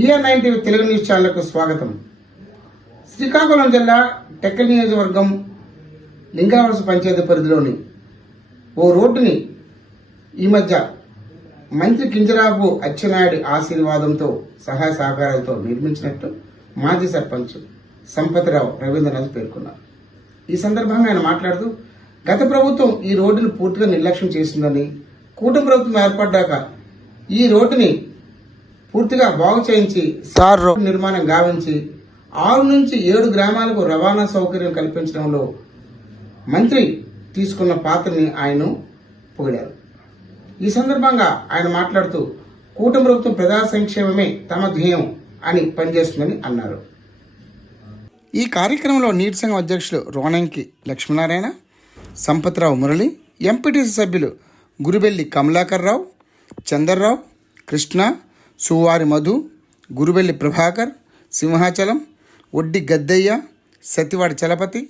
BN9 TV Telugu news ఛానల్కు స్వాగతం. శ్రీకాకుళం జిల్లా టెక్కలి నియోజకవర్గం లింగావలస పంచాయతీ పరిధిలోని ఓ రోడ్డుని ఈ మధ్య మంత్రి కింజరాపు అచ్చెన్నాయుడి ఆశీర్వాదంతో సహాయ సహకారాలతో నిర్మించినట్టు మాజీ సర్పంచ్ సంపతిరావు రవీంద్రనాథ్ పేర్కొన్నారు. ఈ సందర్భంగా ఆయన మాట్లాడుతూ గత ప్రభుత్వం ఈ రోడ్డును పూర్తిగా నిర్లక్ష్యం చేసిందని, కూటమి ప్రభుత్వం ఏర్పడ్డాక ఈ రోడ్డుని పూర్తిగా బాగు చేయించి సార్ రోడ్డు నిర్మాణం గావించి 6 నుంచి 7 గ్రామాలకు రవాణా సౌకర్యం కల్పించడంలో మంత్రి తీసుకున్న పాత్రని ఆయన పొగిడారు. ఈ సందర్భంగా ఆయన మాట్లాడుతూ కూటమి ప్రభుత్వం ప్రజా సంక్షేమమే తమ ధ్యేయం అని పనిచేస్తుందని అన్నారు. ఈ కార్యక్రమంలో నీటి సంఘం అధ్యక్షులు రోనంకి లక్ష్మీనారాయణ, సంపత్రావు మురళి, ఎంపీటీసీ సభ్యులు గురుబెల్లి కమలాకర్ రావు, చందర్రావు, కృష్ణ, సువారి మధు, గురుబెల్లి ప్రభాకర్, సింహాచలం, ఒడ్డి గద్దయ్య, సతివాడి చలపతి,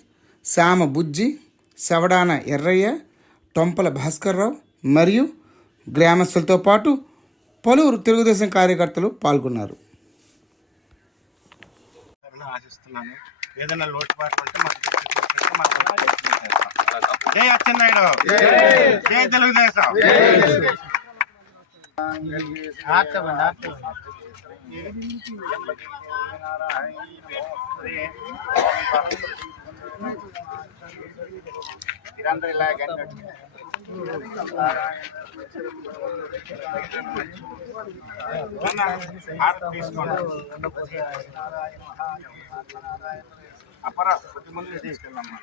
సామ బుజ్జి, సవడాన ఎర్రయ్య, టొంపల భాస్కర్రావు మరియు గ్రామస్తులతో పాటు పలువురు తెలుగుదేశం కార్యకర్తలు పాల్గొన్నారు. ఆశిస్తున్నాను. ఏదైనా లోటుపాటు ఉంటే జై అచ్చెన్నాయుడు, జై తెలుగుదేశం. అపరా కొద్ది మంది తీసుకెళ్ళమ్మా.